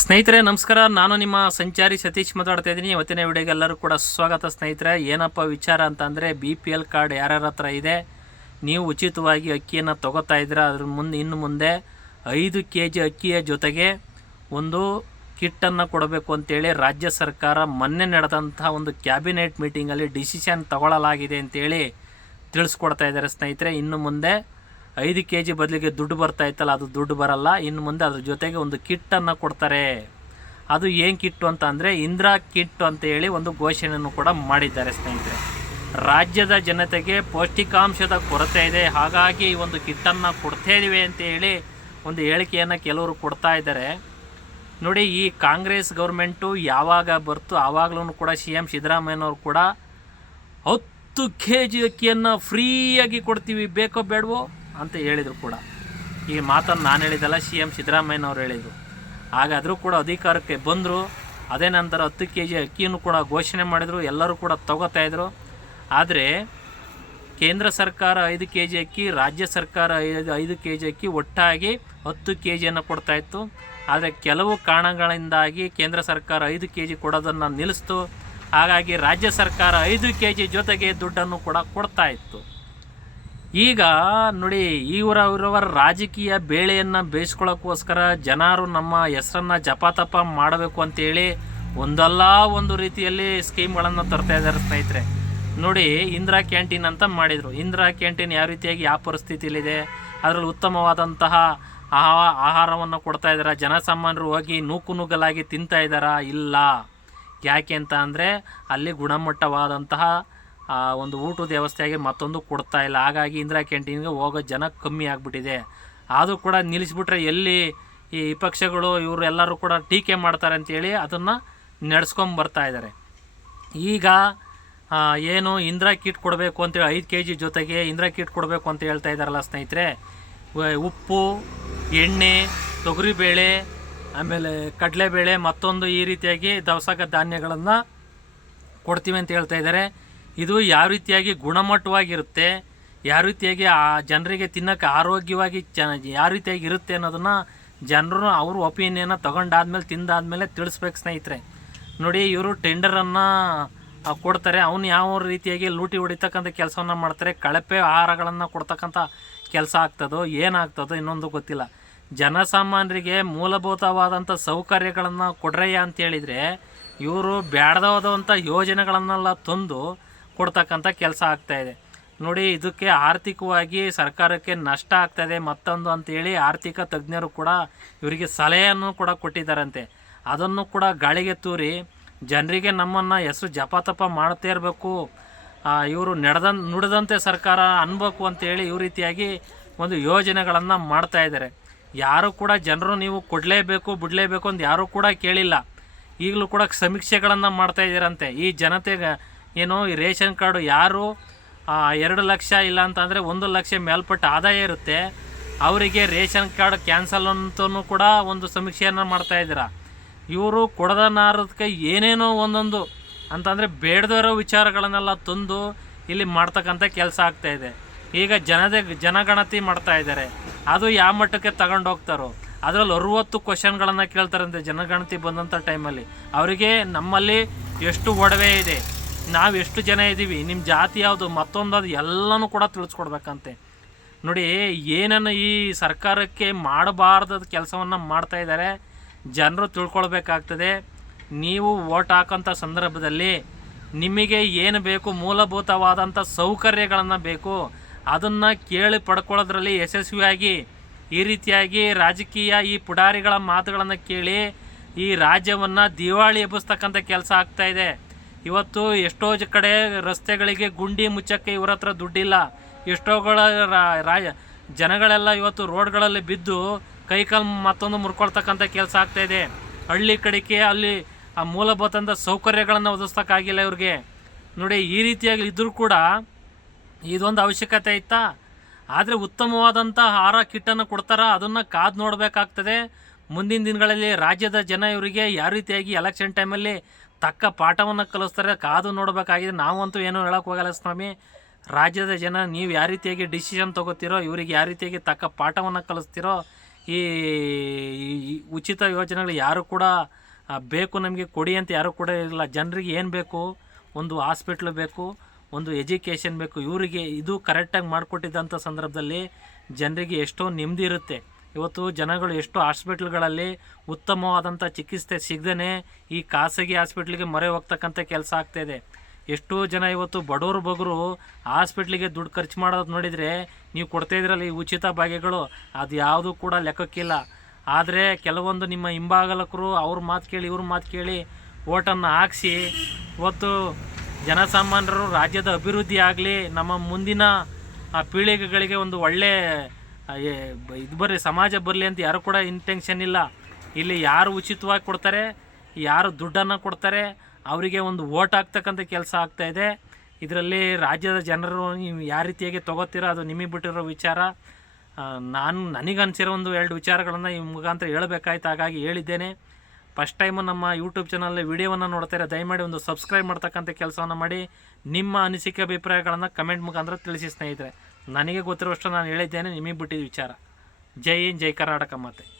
ಸ್ನೇಹಿತರೆ, ನಮಸ್ಕಾರ. ನಾನು ನಿಮ್ಮ ಸಂಚಾರಿ ಸತೀಶ್ ಮಾತಾಡ್ತಾ ಇದ್ದೀನಿ. ಇವತ್ತಿನ ವಿಡಿಯೋಗೆ ಎಲ್ಲರೂ ಕೂಡ ಸ್ವಾಗತ ಸ್ನೇಹಿತರೆ. ಏನಪ್ಪ ವಿಚಾರ ಅಂತ ಅಂದರೆ ಬಿ ಪಿ ಎಲ್ ಕಾರ್ಡ್ ಯಾರ್ಯಾರ ಹತ್ರ ಇದೆ? ನೀವು ಉಚಿತವಾಗಿ ಅಕ್ಕಿಯನ್ನು ತೊಗೋತಾ ಇದ್ದೀರಾ? ಅದ್ರ ಮುಂದೆ, ಇನ್ನು ಮುಂದೆ ಐದು ಕೆ ಜಿ ಅಕ್ಕಿಯ ಜೊತೆಗೆ ಒಂದು ಕಿಟ್ಟನ್ನು ಕೊಡಬೇಕು ಅಂತೇಳಿ ರಾಜ್ಯ ಸರ್ಕಾರ ಮೊನ್ನೆ ನಡೆದಂತಹ ಒಂದು ಕ್ಯಾಬಿನೆಟ್ ಮೀಟಿಂಗಲ್ಲಿ ಡಿಸಿಷನ್ ತಗೊಳ್ಳಲಾಗಿದೆ ಅಂತೇಳಿ ತಿಳಿಸ್ಕೊಡ್ತಾ ಇದ್ದಾರೆ ಸ್ನೇಹಿತರೆ. ಇನ್ನು ಮುಂದೆ ಐದು ಕೆ ಜಿ ಬದಲಿಗೆ ದುಡ್ಡು ಬರ್ತಾ ಇತ್ತಲ್ಲ, ಅದು ದುಡ್ಡು ಬರಲ್ಲ. ಇನ್ನು ಮುಂದೆ ಅದ್ರ ಜೊತೆಗೆ ಒಂದು ಕಿಟ್ಟನ್ನು ಕೊಡ್ತಾರೆ. ಅದು ಏನು ಕಿಟ್ಟು ಅಂತ ಅಂದರೆ ಇಂದಿರಾ ಕಿಟ್ಟು ಅಂತ ಹೇಳಿ ಒಂದು ಘೋಷಣೆಯನ್ನು ಕೂಡ ಮಾಡಿದ್ದಾರೆ ಸ್ನೇಹಿತರೆ. ರಾಜ್ಯದ ಜನತೆಗೆ ಪೌಷ್ಟಿಕಾಂಶದ ಕೊರತೆ ಇದೆ. ಹಾಗಾಗಿ ಈ ಒಂದು ಕಿಟ್ಟನ್ನು ಕೊಡ್ತಾ ಅಂತ ಹೇಳಿ ಒಂದು ಹೇಳಿಕೆಯನ್ನು ಕೆಲವರು ಕೊಡ್ತಾ ಇದ್ದಾರೆ. ನೋಡಿ, ಈ ಕಾಂಗ್ರೆಸ್ ಗೌರ್ಮೆಂಟು ಯಾವಾಗ ಬರ್ತು ಆವಾಗಲೂ ಕೂಡ ಸಿ ಎಂ ಸಿದ್ದರಾಮಯ್ಯನವರು ಕೂಡ ಹತ್ತು ಕೆ ಜಿ ಅಕ್ಕಿಯನ್ನು ಫ್ರೀಯಾಗಿ ಕೊಡ್ತೀವಿ. ಬೇಕೋ ಬೇಡವೋ? ಅಂತ ಹೇಳಿದರು ಕೂಡ. ಈ ಮಾತನ್ನು ನಾನು ಹೇಳಿದ್ದಲ್ಲ, ಸಿ ಎಂ ಸಿದ್ದರಾಮಯ್ಯನವರು ಹೇಳಿದರು. ಹಾಗಾದರೂ ಕೂಡ ಅಧಿಕಾರಕ್ಕೆ ಬಂದರು, ಅದೇ ನಂತರ ಹತ್ತು ಕೆ ಜಿ ಅಕ್ಕಿಯನ್ನು ಕೂಡ ಘೋಷಣೆ ಮಾಡಿದರು, ಎಲ್ಲರೂ ಕೂಡ ತಗೋತಾ ಇದ್ರು. ಆದರೆ ಕೇಂದ್ರ ಸರ್ಕಾರ ಐದು ಕೆ ಜಿ ಅಕ್ಕಿ, ರಾಜ್ಯ ಸರ್ಕಾರ ಐದು ಐದು ಕೆ ಜಿ ಅಕ್ಕಿ ಒಟ್ಟಾಗಿ ಹತ್ತು ಕೆ ಜಿಯನ್ನು ಕೊಡ್ತಾಯಿತ್ತು ಆದರೆ ಕೆಲವು ಕಾರಣಗಳಿಂದಾಗಿ ಕೇಂದ್ರ ಸರ್ಕಾರ ಐದು ಕೆ ಜಿ ಕೊಡೋದನ್ನು ನಿಲ್ಲಿಸ್ತು. ಹಾಗಾಗಿ ರಾಜ್ಯ ಸರ್ಕಾರ ಐದು ಕೆ ಜಿ ಜೊತೆಗೆ ದುಡ್ಡನ್ನು ಕೂಡ ಕೊಡ್ತಾ ಇತ್ತು. ಈಗ ನೋಡಿ ಇವರ ಇವರವರ ರಾಜಕೀಯ ಬೇಳೆಯನ್ನು ಬೇಯಿಸ್ಕೊಳ್ಳೋಕ್ಕೋಸ್ಕರ ಜನರು ನಮ್ಮ ಹೆಸರನ್ನು ಜಪತಪ ಮಾಡಬೇಕು ಅಂತೇಳಿ ಒಂದಲ್ಲ ಒಂದು ರೀತಿಯಲ್ಲಿ ಸ್ಕೀಮ್ಗಳನ್ನು ತರ್ತಾ ಇದ್ದಾರೆ ಸ್ನೇಹಿತರೆ. ನೋಡಿ, ಇಂದಿರಾ ಕ್ಯಾಂಟೀನ್ ಅಂತ ಮಾಡಿದರು. ಇಂದಿರಾ ಕ್ಯಾಂಟೀನ್ ಯಾವ ರೀತಿಯಾಗಿ ಯಾವ ಪರಿಸ್ಥಿತಿಯಲ್ಲಿದೆ? ಅದರಲ್ಲಿ ಉತ್ತಮವಾದಂತಹ ಆಹಾ ಆಹಾರವನ್ನು ಕೊಡ್ತಾ ಇದ್ದಾರೆ? ಜನಸಾಮಾನ್ಯರು ಹೋಗಿ ನೂಕು ನುಗ್ಗಲಾಗಿ ತಿಂತಾ ಇದ್ದಾರಾ? ಇಲ್ಲ. ಯಾಕೆ ಅಂತ ಅಂದರೆ, ಅಲ್ಲಿ ಗುಣಮಟ್ಟವಾದಂತಹ ಆ, ಒಂದು ಊಟದ ವ್ಯವಸ್ಥೆಯಾಗಿ ಮತ್ತೊಂದು ಕೊಡ್ತಾ ಇಲ್ಲ. ಹಾಗಾಗಿ ಇಂದಿರಾ ಕ್ಯಾಂಟೀನ್ಗೆ ಹೋಗೋ ಜನ ಕಮ್ಮಿ ಆಗಿಬಿಟ್ಟಿದೆ. ಆದರೂ ಕೂಡ ನಿಲ್ಲಿಸ್ಬಿಟ್ರೆ ಎಲ್ಲಿ ಈ ವಿಪಕ್ಷಗಳು ಇವರು ಎಲ್ಲರೂ ಕೂಡ ಟೀಕೆ ಮಾಡ್ತಾರೆ ಅಂತೇಳಿ ಅದನ್ನು ನಡೆಸ್ಕೊಂಬರ್ತಾ ಇದ್ದಾರೆ. ಈಗ ಏನು ಇಂದಿರಾ ಕಿಟ್ ಕೊಡಬೇಕು ಅಂತೇಳಿ ಐದು ಕೆ ಜಿ ಜೊತೆಗೆ ಇಂದಿರಾ ಕಿಟ್ ಕೊಡಬೇಕು ಅಂತ ಹೇಳ್ತಾ ಇದ್ದಾರಲ್ಲ ಸ್ನೇಹಿತರೆ. ಉಪ್ಪು ಎಣ್ಣೆ ತೊಗರಿಬೇಳೆ ಆಮೇಲೆ ಕಡಲೆಬೇಳೆ ಮತ್ತೊಂದು ಈ ರೀತಿಯಾಗಿ ದವಸಕ ಧಾನ್ಯಗಳನ್ನು ಕೊಡ್ತೀವಿ ಅಂತ ಹೇಳ್ತಾ ಇದ್ದಾರೆ. ಇದು ಯಾವ ರೀತಿಯಾಗಿ ಗುಣಮಟ್ಟವಾಗಿರುತ್ತೆ, ಯಾವ ರೀತಿಯಾಗಿ ಆ ಜನರಿಗೆ ತಿನ್ನೋಕ್ಕೆ ಆರೋಗ್ಯವಾಗಿ ಚ, ಯಾವ ರೀತಿಯಾಗಿ ಇರುತ್ತೆ ಅನ್ನೋದನ್ನು ಜನರು ಅವ್ರ ಒಪಿನಿಯನ್ನ ತೊಗೊಂಡಾದ್ಮೇಲೆ, ತಿಂದಾದ್ಮೇಲೆ ತಿಳಿಸ್ಬೇಕು ಸ್ನೇಹಿತರೆ. ನೋಡಿ, ಇವರು ಟೆಂಡರನ್ನು ಕೊಡ್ತಾರೆ. ಅವನು ಯಾವ ರೀತಿಯಾಗಿ ಲೂಟಿ ಹೊಡಿತಕ್ಕಂಥ ಕೆಲಸವನ್ನು ಮಾಡ್ತಾರೆ, ಕಳಪೆ ಆಹಾರಗಳನ್ನು ಕೊಡ್ತಕ್ಕಂಥ ಕೆಲಸ ಆಗ್ತದೋ, ಏನಾಗ್ತದೋ ಇನ್ನೊಂದು ಗೊತ್ತಿಲ್ಲ. ಜನಸಾಮಾನ್ಯರಿಗೆ ಮೂಲಭೂತವಾದಂಥ ಸೌಕರ್ಯಗಳನ್ನು ಕೊಡ್ರಯ್ಯ ಅಂತ ಹೇಳಿದರೆ, ಇವರು ಬ್ಯಾಡದಾದಂಥ ಯೋಜನೆಗಳನ್ನೆಲ್ಲ ತಂದು ಕೊಡ್ತಕ್ಕಂಥ ಕೆಲಸ ಆಗ್ತಾಯಿದೆ ನೋಡಿ, ಇದಕ್ಕೆ ಆರ್ಥಿಕವಾಗಿ ಸರ್ಕಾರಕ್ಕೆ ನಷ್ಟ ಆಗ್ತಾಯಿದೆ ಮತ್ತೊಂದು ಅಂತೇಳಿ ಆರ್ಥಿಕ ತಜ್ಞರು ಕೂಡ ಇವರಿಗೆ ಸಲಹೆಯನ್ನು ಕೂಡ ಕೊಟ್ಟಿದ್ದಾರಂತೆ. ಅದನ್ನು ಕೂಡ ಗಾಳಿಗೆ ತೂರಿ ಜನರಿಗೆ ನಮ್ಮನ್ನು ಹೆಸರು ಜಪತಪ ಮಾಡ್ತಾ ಇರಬೇಕು. ಇವರು ನಡೆದ, ನುಡಿದಂತೆ ಸರ್ಕಾರ ಅನ್ಬೇಕು ಅಂತೇಳಿ ಈ ರೀತಿಯಾಗಿ ಒಂದು ಯೋಜನೆಗಳನ್ನು ಮಾಡ್ತಾ ಇದ್ದಾರೆ. ಯಾರು ಕೂಡ ಜನರು ನೀವು ಕೊಡಲೇಬೇಕು, ಬಿಡಲೇಬೇಕು ಅಂತ ಯಾರೂ ಕೂಡ ಕೇಳಿಲ್ಲ. ಈಗಲೂ ಕೂಡ ಸಮೀಕ್ಷೆಗಳನ್ನು ಮಾಡ್ತಾ ಇದ್ದೀರಂತೆ. ಈ ಜನತೆಗೆ ಏನು, ಈ ರೇಷನ್ ಕಾರ್ಡು ಯಾರು ಎರಡು ಲಕ್ಷ ಇಲ್ಲ ಅಂತಂದರೆ ಒಂದು ಲಕ್ಷ ಮೇಲ್ಪಟ್ಟ ಆದಾಯ ಇರುತ್ತೆ. ಅವರಿಗೆ ರೇಷನ್ ಕಾರ್ಡ್ ಕ್ಯಾನ್ಸಲ್ ಅಂತಲೂ ಕೂಡ ಒಂದು ಸಮೀಕ್ಷೆಯನ್ನು ಮಾಡ್ತಾ ಇದ್ದೀರಾ? ಇವರು ಕೊಡದನಾರದಕ್ಕೆ ಏನೇನೋ ಒಂದೊಂದು ಅಂತಂದರೆ ಬೇಡದಿರೋ ವಿಚಾರಗಳನ್ನೆಲ್ಲ ತಂದು ಇಲ್ಲಿ ಮಾಡ್ತಕ್ಕಂಥ ಕೆಲಸ ಆಗ್ತಾ ಇದೆ. ಈಗ ಜನದ ಜನಗಣತಿ ಮಾಡ್ತಾ ಇದ್ದಾರೆ. ಅದು ಯಾವ ಮಟ್ಟಕ್ಕೆ ತಗೊಂಡು ಹೋಗ್ತಾರೋ? ಅದರಲ್ಲಿ ಅರುವತ್ತು ಕ್ವಶನ್ಗಳನ್ನು ಕೇಳ್ತಾರಂತೆ ಜನಗಣತಿ ಬಂದಂಥ ಟೈಮಲ್ಲಿ ಅವರಿಗೆ ನಮ್ಮಲ್ಲಿ ಎಷ್ಟು ಒಡವೆ ಇದೆ? ನಾವು ಎಷ್ಟು ಜನ ಇದ್ದೀವಿ ನಿಮ್ಮ ಜಾತಿ ಯಾವುದು, ಮತ್ತೊಂದು ಅದು ಎಲ್ಲನೂ ಕೂಡ ತಿಳಿಸ್ಕೊಡ್ಬೇಕಂತೆ. ನೋಡಿ, ಏನನ್ನು ಈ ಸರ್ಕಾರಕ್ಕೆ ಮಾಡಬಾರ್ದ ಕೆಲಸವನ್ನು ಮಾಡ್ತಾ ಇದ್ದಾರೆ ಜನರು ತಿಳ್ಕೊಳ್ಬೇಕಾಗ್ತದೆ. ನೀವು ಓಟ್ ಹಾಕೋಂಥ ಸಂದರ್ಭದಲ್ಲಿ ನಿಮಗೆ ಏನು ಬೇಕು ಮೂಲಭೂತವಾದಂಥ ಸೌಕರ್ಯಗಳನ್ನು ಬೇಕು, ಅದನ್ನು ಕೇಳಿ ಪಡ್ಕೊಳ್ಳೋದ್ರಲ್ಲಿ ಯಶಸ್ವಿಯಾಗಿ, ಈ ರೀತಿಯಾಗಿ ರಾಜಕೀಯ ಈ ಪುಡಾರಿಗಳ ಮಾತುಗಳನ್ನು ಕೇಳಿ ಈ ರಾಜ್ಯವನ್ನು ದಿವಾಳಿ ಎಬ್ಬಿಸ್ತಕ್ಕಂಥ ಕೆಲಸ ಆಗ್ತಾ ಇದೆ. ಇವತ್ತು ಎಷ್ಟೋ ಕಡೆ ರಸ್ತೆಗಳಿಗೆ ಗುಂಡಿ ಮುಚ್ಚಕ್ಕೆ ಇವ್ರ ಹತ್ರ ದುಡ್ಡಿಲ್ಲ. ಎಷ್ಟೋಗಳ ರಾಜ ಜನಗಳೆಲ್ಲ ಇವತ್ತು ರೋಡ್ಗಳಲ್ಲಿ ಬಿದ್ದು ಕೈಕಾಲು ಮತ್ತೊಂದು ಮುರ್ಕೊಳ್ತಕ್ಕಂಥ ಕೆಲಸ ಆಗ್ತಾ ಇದೆ. ಹಳ್ಳಿ ಕಡೆಗೆ ಅಲ್ಲಿ ಆ ಮೂಲಭೂತಂತ ಸೌಕರ್ಯಗಳನ್ನು ಒದಗಿಸ್ತಕ್ಕಾಗಿಲ್ಲ ಇವ್ರಿಗೆ. ನೋಡಿ, ಈ ರೀತಿಯಾಗಿ ಇದ್ರೂ ಕೂಡ ಇದೊಂದು ಅವಶ್ಯಕತೆ ಇತ್ತಾ? ಆದರೆ ಉತ್ತಮವಾದಂಥ ಆಹಾರ ಕಿಟ್ಟನ್ನು ಕೊಡ್ತಾರ? ಅದನ್ನು ಕಾದು ನೋಡಬೇಕಾಗ್ತದೆ. ಮುಂದಿನ ದಿನಗಳಲ್ಲಿ ರಾಜ್ಯದ ಜನ ಇವರಿಗೆ ಯಾವ ರೀತಿಯಾಗಿ ಎಲೆಕ್ಷನ್ ಟೈಮಲ್ಲಿ ತಕ್ಕ ಪಾಠವನ್ನು ಕಲಿಸ್ತಾರೆ, ಕಾದು ನೋಡಬೇಕಾಗಿದೆ. ನಾವಂತೂ ಏನೂ ಹೇಳೋಕೆ ಹೋಗಲ್ಲ ಸ್ವಾಮಿ. ರಾಜ್ಯದ ಜನ, ನೀವು ಯಾವ ರೀತಿಯಾಗಿ ಡಿಸಿಷನ್ ತಗೋತೀರೋ, ಇವರಿಗೆ ಯಾವ ರೀತಿಯಾಗಿ ತಕ್ಕ ಪಾಠವನ್ನು ಕಲಿಸ್ತೀರೋ, ಈ ಈ ಉಚಿತ ಯೋಜನೆಗಳು ಯಾರು ಕೂಡ ಬೇಕು ನಮಗೆ, ಕೊಡಿ ಅಂತ ಯಾರು ಕೂಡ ಇಲ್ಲ ಜನರಿಗೆ ಏನು ಬೇಕು? ಒಂದು ಹಾಸ್ಪಿಟ್ಲ್ ಬೇಕು, ಒಂದು ಎಜುಕೇಷನ್ ಬೇಕು. ಇವರಿಗೆ ಇದು ಕರೆಕ್ಟಾಗಿ ಮಾಡಿಕೊಟ್ಟಿದ್ದಂಥ ಸಂದರ್ಭದಲ್ಲಿ ಜನರಿಗೆ ಎಷ್ಟೋ ನೆಮ್ಮದಿ ಇರುತ್ತೆ. ಇವತ್ತು ಜನಗಳು ಎಷ್ಟು ಹಾಸ್ಪಿಟ್ಲ್ಗಳಲ್ಲಿ ಉತ್ತಮವಾದಂಥ ಚಿಕಿತ್ಸೆ ಸಿಗದೇ ಈ ಖಾಸಗಿ ಹಾಸ್ಪಿಟ್ಲಿಗೆ ಮೊರೆ ಹೋಗ್ತಕ್ಕಂಥ ಕೆಲಸ ಆಗ್ತಾಯಿದೆ ಎಷ್ಟೋ ಜನ ಇವತ್ತು ಬಡವರು ಬಗರು ಹಾಸ್ಪಿಟ್ಲಿಗೆ ದುಡ್ಡು ಖರ್ಚು ಮಾಡೋದು ನೋಡಿದರೆ ನೀವು ಕೊಡ್ತಾ ಈ ಉಚಿತ ಭಾಗ್ಯಗಳು ಅದು ಯಾವುದೂ ಕೂಡ ಲೆಕ್ಕಕ್ಕಿಲ್ಲ. ಆದರೆ ಕೆಲವೊಂದು ನಿಮ್ಮ ಹಿಂಬಾಗಲಕರು ಅವ್ರ ಮಾತು ಕೇಳಿ, ಇವ್ರ ಮಾತು ಕೇಳಿ ಓಟನ್ನು ಹಾಕ್ಸಿ ಇವತ್ತು ಜನಸಾಮಾನ್ಯರು ರಾಜ್ಯದ ಅಭಿವೃದ್ಧಿ ಆಗಲಿ, ನಮ್ಮ ಮುಂದಿನ ಪೀಳಿಗೆಗಳಿಗೆ ಒಂದು ಒಳ್ಳೆ ಇದು ಬರ್ರಿ, ಸಮಾಜ ಬರಲಿ ಅಂತ ಯಾರು ಕೂಡ ಇಂಟೆನ್ಷನ್ ಇಲ್ಲ. ಇಲ್ಲಿ ಯಾರು ಉಚಿತವಾಗಿ ಕೊಡ್ತಾರೆ, ಯಾರು ದುಡ್ಡನ್ನು ಕೊಡ್ತಾರೆ, ಅವರಿಗೆ ಒಂದು ಓಟ್ ಆಗ್ತಕ್ಕಂಥ ಕೆಲಸ ಆಗ್ತಾ ಇದೆ. ಇದರಲ್ಲಿ ರಾಜ್ಯದ ಜನರು ನೀವು ಯಾವ ರೀತಿಯಾಗಿ ತೊಗೋತೀರೋ ಅದು ನಿಮಗೆ ಬಿಟ್ಟಿರೋ ವಿಚಾರ. ನಾನು ನನಗನ್ಸಿರೋ ಒಂದು ಎರಡು ವಿಚಾರಗಳನ್ನು ಈ ಮುಖಾಂತರ ಹೇಳಬೇಕಾಯ್ತು, ಹಾಗಾಗಿ ಹೇಳಿದ್ದೇನೆ. ಫಸ್ಟ್ ಟೈಮು ನಮ್ಮ ಯೂಟ್ಯೂಬ್ ಚಾನಲ್ ವಿಡಿಯೋವನ್ನು ನೋಡ್ತಾರೆ, ದಯಮಾಡಿ ಒಂದು ಸಬ್ಸ್ಕ್ರೈಬ್ ಮಾಡ್ತಕ್ಕಂಥ ಕೆಲಸವನ್ನು ಮಾಡಿ. ನಿಮ್ಮ ಅನಿಸಿಕೆ ಅಭಿಪ್ರಾಯಗಳನ್ನು ಕಮೆಂಟ್ ಮುಖಾಂತರ ತಿಳಿಸಿ ಸ್ನೇಹಿತರೆ. ನನಗೆ ಗೊತ್ತಿರೋಷ್ಟು ನಾನು ಹೇಳಿದ್ದೇನೆ ನಿಮಗೆ ಬಿಟ್ಟಿದ್ದ ವಿಚಾರ. ಜೈ ಹಿಂದ್ ಜೈ ಕರ್ನಾಟಕ ಮಾತೆ.